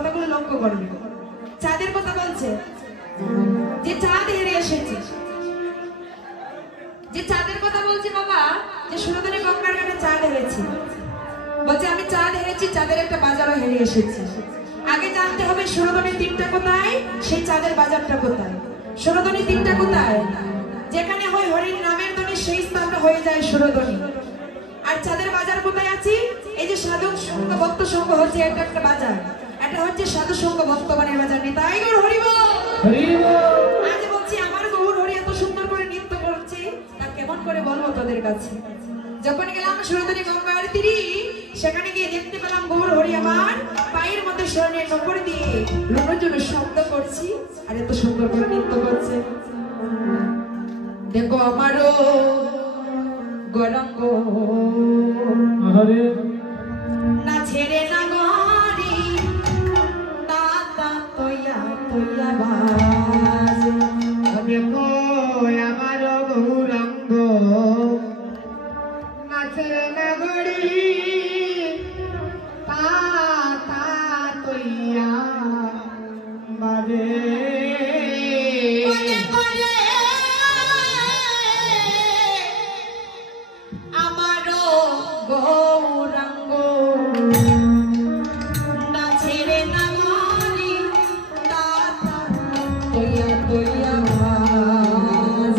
কথাগুলো লক্ষ্য করবে। চাঁদের কথা বলছে যে চাঁদ হেরে এসেছে, যে চাঁদের কথা বলছে বাবা, যে সুরধনী গঙ্গার ঘাটে চাঁদ হেরেছে। বলছে আমি চাঁদ হেরেছি, চাঁদের একটা বাজারও হেরে এসেছি। আগে জানতে হবে সুরধনী তীরটা কোথায়, সেই চাঁদের বাজারটা কোথায়। সুরধনী তীরটা কোথায়? যেখানে হয় হরির নামের ধ্বনি, সেই স্থানটা হয়ে যায় সুরধনী। আর চাঁদের বাজার কোথায় আছে? এই যে সাধু সঙ্গ ভক্ত সঙ্গ হচ্ছে এটা একটা বাজার, এটা হচ্ছে সাধু সঙ্গ ভক্তগণের বাজার। নিতাই গৌর হরি বল। আজ বলছি আমার গৌর হরি এত সুন্দর করে নৃত্য করছে, তা কেমন করে বলবো তোদের কাছে। যখন গেলাম সুরধনী গঙ্গার তীরে, সেখানে গিয়ে দেখতে পেলাম গৌর হরি আমার পায়ের মধ্যে স্বর্ণের নকর দিয়ে রুনুঝুনু শব্দ করছি, আর এত সুন্দর করে নৃত্য করছে। দেখো আমারও গৌরাঙ্গ না ছেড়ে না গরি তাতা তৈয়া তৈয়া বাজ। দেখো আমার গৌরাঙ্গ না ছেড়ে না গরি তাতা তৈয়া বাজে। গৌরাঙ্গ না ছেড়ে না গরি তাতা তৈয়া তৈয়া বাজ।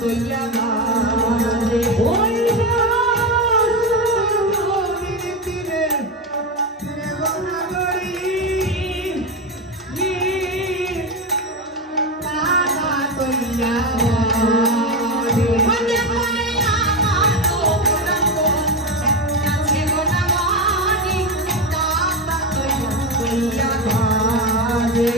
তৈয়া বাজে ওই তীরে গঙ্গাগড়ি তারা তৈয়া বাজে। মনে মনে আমার গৌরাঙ্গ নাচে গোনাগড়ি তারা তৈয়া বাজে।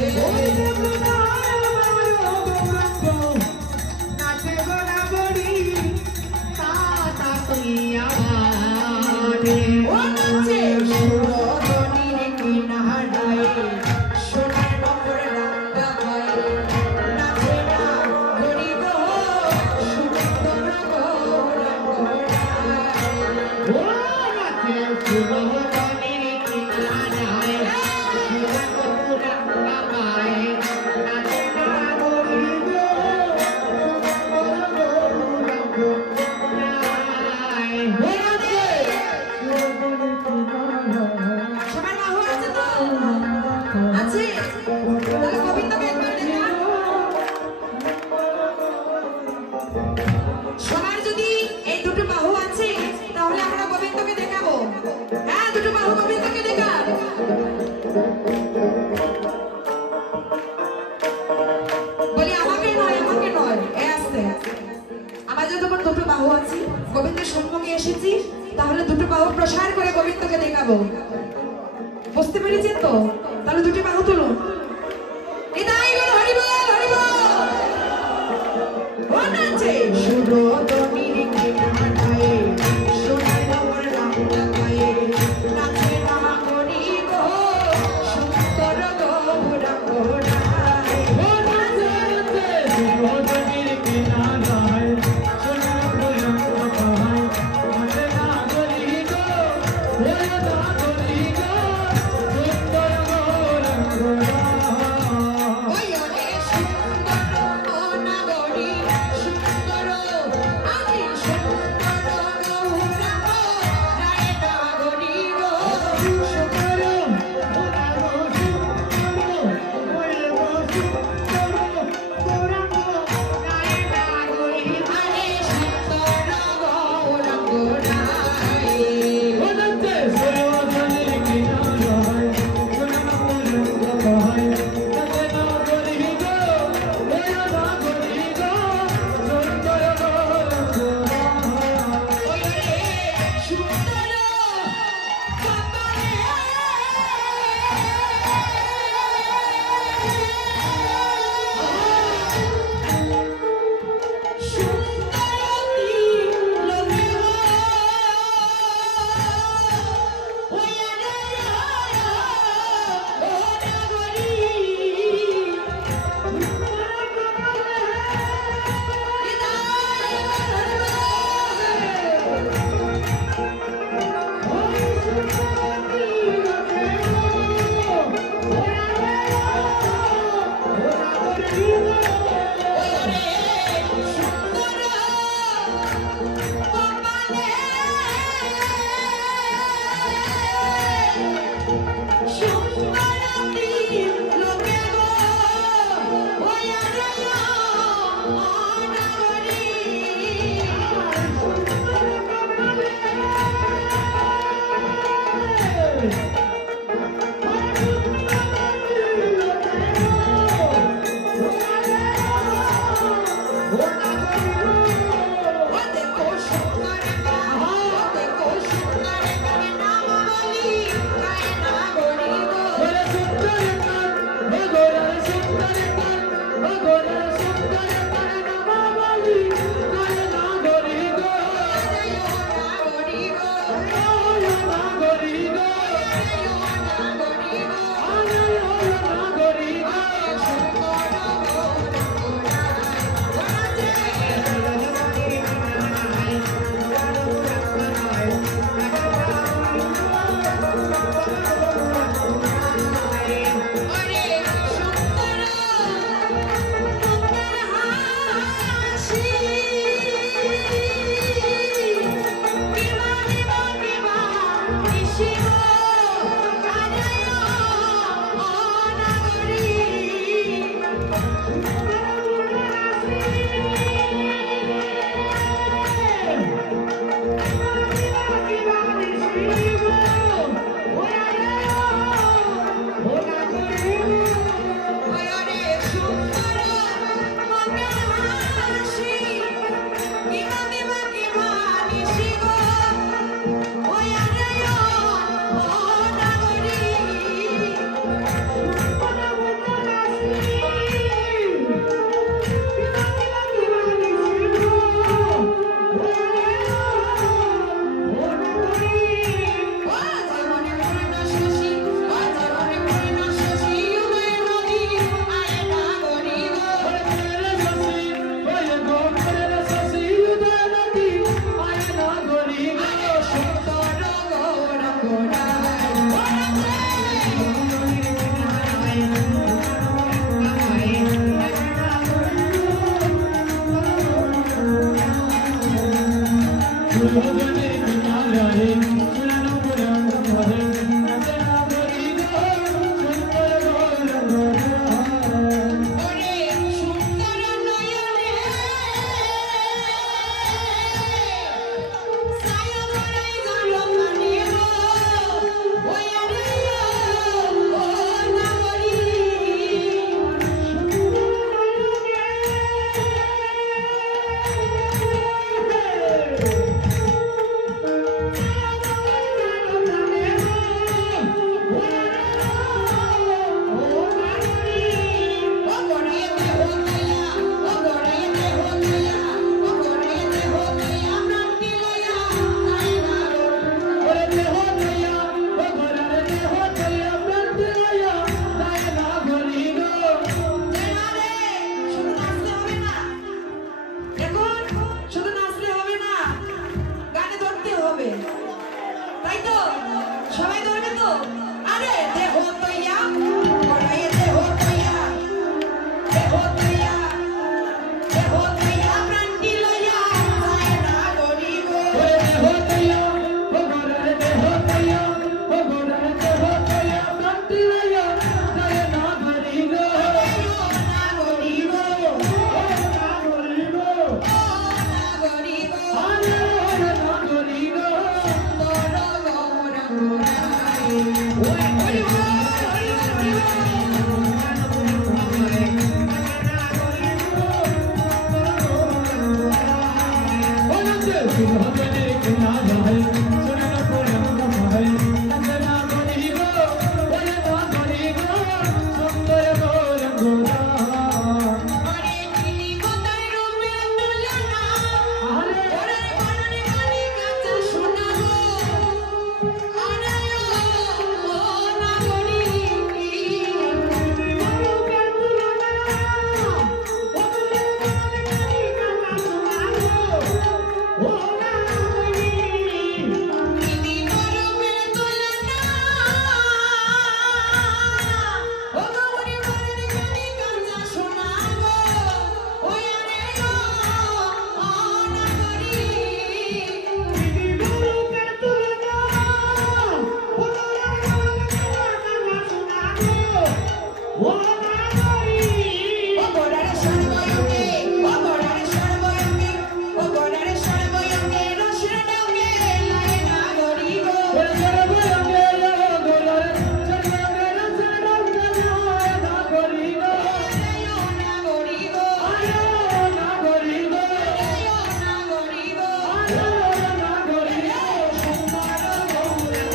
সবার যদি এই দুটো বাহু আছে তাহলে আমরা গোবিন্দকে দেখাবো। হ্যাঁ, দুটো বাহু গোবিন্দকে দেখাব। বলি আমাকে নয়, আমাকে নয়, এ আসতে আমার যতক্ষণ দুটো বাহু আছে, গোবিন্দের সম্মুখে এসেছি, তাহলে দুটো বাহু প্রসার করে গোবিন্দকে দেখাবো। বুঝতে পেরেছেন তো? তাহলে দুটো বাহু তুলুন। নিতাই গৌর হরি বল, হরি বল। নাচে সুরধনীর কিনারায় সোনার নগর রামটা পায়ে নাচে না গরি গো সুন্দর গৌরাঙ্গ নাচে সুরধনীর কিনারায় সোনার নগর রামটা পায়ে নাচে না গরি গো সুন্দর গৌরাঙ্গ Hare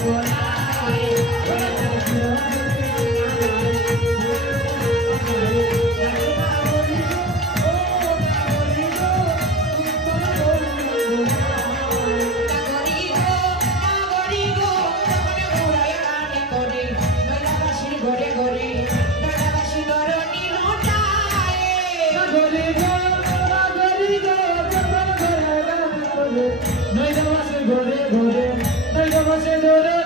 ঘরে ঘরে